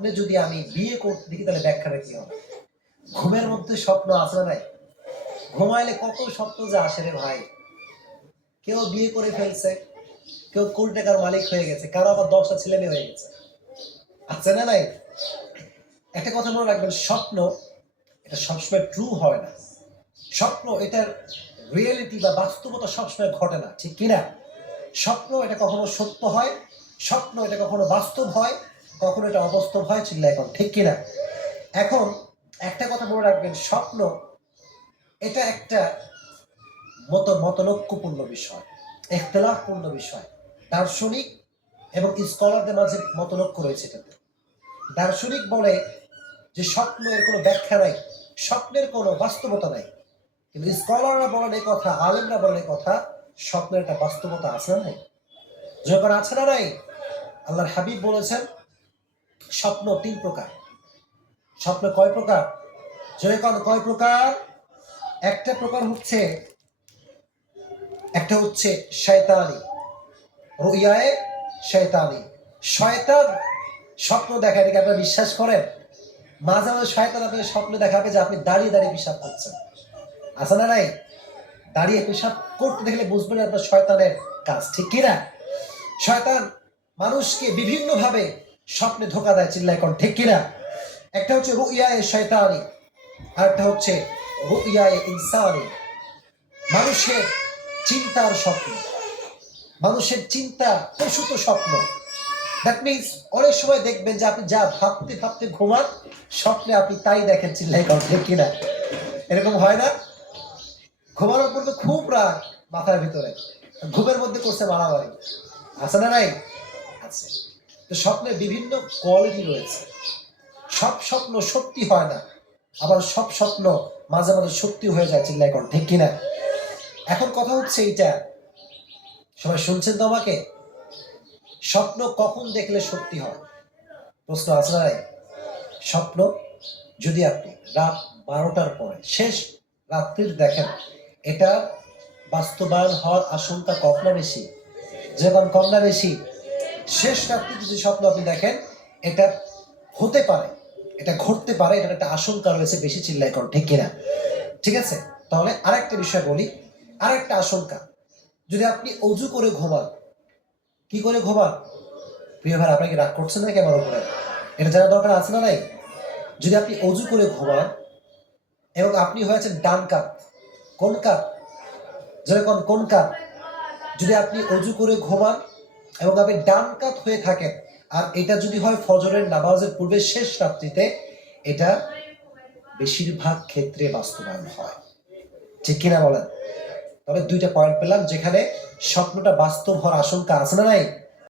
স্বপ্নে যদি আমি বিয়ে করতে দেখি তাহলে ব্যাখ্যাটা কি হবে? ঘুমের মধ্যে স্বপ্ন আসে না নাই? ঘুমাইলে কত স্বপ্ন যে আসে রে ভাই। কেউ বিয়ে করে ফেলছে, কেউ কোটি টাকার মালিক হয়ে গেছে, কারও আবার দশটা ছেলে মেয়ে হয়ে গেছে। আছে না নাই? একটা কথা মনে রাখবেন, স্বপ্ন এটা সবসময় ট্রু হয় না। স্বপ্ন এটার রিয়েলিটি বা বাস্তবতা সবসময় ঘটে না, ঠিক কিনা? স্বপ্ন এটা কখনো সত্য হয়, স্বপ্ন এটা কখনো বাস্তব হয় কখনো এটা অবাস্তব হয় চিল্লা এখন ঠিক কিনা? এখন একটা কথা মনে রাখবেন, স্বপ্ন এটা একটা মত মতলক্ষ্যপূর্ণ বিষয় এখতলাফপূর্ণ বিষয়, দার্শনিক এবং স্কলারদের মাঝে মতনৈক্য রয়েছে এটাতে। দার্শনিক বলে যে স্বপ্ন এর কোনো ব্যাখ্যা নাই, স্বপ্নের কোনো বাস্তবতা নাই, কিন্তু স্কলাররা বলেন এই কথা, আলেমরা বলেন এই কথা, স্বপ্নের একটা বাস্তবতা আছে না নাই? যখন আছে না নাই? আল্লাহর হাবিব বলেছেন স্বপ্ন তিন প্রকার। স্বপ্ন কয় প্রকার? যখন কয় প্রকার? একটা প্রকার হচ্ছে, একটা হচ্ছে শয়তানি। রুইয়ায় শয়তানি। শয়তান স্বপ্ন দেখা এটাকে আপনারা বিশ্বাস করেন? মাঝে মাঝে শয়তান আপনাকে স্বপ্ন দেখাবে যে আপনি দাঁড়িয়ে দাঁড়িয়ে পেশাব করছেন। আছে না নাই? দাঁড়িয়ে পেশাব করতে দেখলে বুঝবেন আপনার শয়তানের কাজ। ঠিক কিনা? শয়তান মানুষকে বিভিন্নভাবে স্বপ্নে ধোকা দেয় চিল্লা এখন ঠিক কিনা? একটা হচ্ছে রুইয়ায় শয়তানি, আর একটা হচ্ছে রুইয়ায় ইনসানি। মানুষের চিন্তার স্বপ্ন। মানুষের চিন্তা প্রসূত স্বপ্ন। দ্যাট মিনস অনেক সময় দেখবেন যে আপনি যা ভাবতে ভাবতে ঘুমান, স্বপ্নে আপনি তাই দেখেন চিল্লাই করেন কিনা? এরকম হয় না? ঘুমানোর পর তো খুব রাগ মাথার ভিতরে। ঘুমের মধ্যে করছে মারামারি। আছে না নাই? আছে। তো স্বপ্নের বিভিন্ন কোয়ালিটি রয়েছে। সব স্বপ্ন সত্যি হয় না, আবার সব স্বপ্ন মাঝে মাঝে সত্যি হয়ে যায় চিল্লাই করেন ঠিক কিনা? এখন কথা হচ্ছে এইটা, সবাই শুনছেন তো আমাকে? স্বপ্ন কখন দেখলে সত্যি হয়? প্রশ্ন আছে না? স্বপ্ন যদি আপনি রাত বারোটার পরে, শেষ রাত্রির দেখেন, এটা বাস্তবায়ন হওয়ার আশঙ্কা কম না বেশি? যেমন কম বেশি শেষ রাত্রি যদি স্বপ্ন আপনি দেখেন, এটা হতে পারে, এটা ঘটতে পারে, এটার একটা আশঙ্কা রয়েছে, বেশি চিল্লাই কর, ঠিক কিনা? ঠিক আছে? তাহলে আরেকটা বিষয় বলি, আরেকটা আশঙ্কা, যদি আপনি অজু করে ঘুমান, কি করে ঘুমান? প্রিয় ভাই আপনাকে রাগ করছেন নাকি আমার উপরে? এটা জানার দরকার আছে না নাই? যদি আপনি অজু করে ঘুমান, এবং আপনি হয়েছেন ডান কাত, কোন কাত? যেরকম কোন কাত? যদি আপনি অজু করে ঘুমান এবং আপনি ডান কাত হয়ে থাকেন। আর এটা যদি হয় ফজরের নামাজের পূর্বে শেষ রাত্রিতে, এটা বেশিরভাগ ক্ষেত্রে বাস্তবায়ন হয়। ঠিক কিনা বলেন? তবে দুইটা পয়েন্ট পেলাম যেখানে স্বপ্নটা বাস্তব হওয়ার আশঙ্কা আছে না নাই?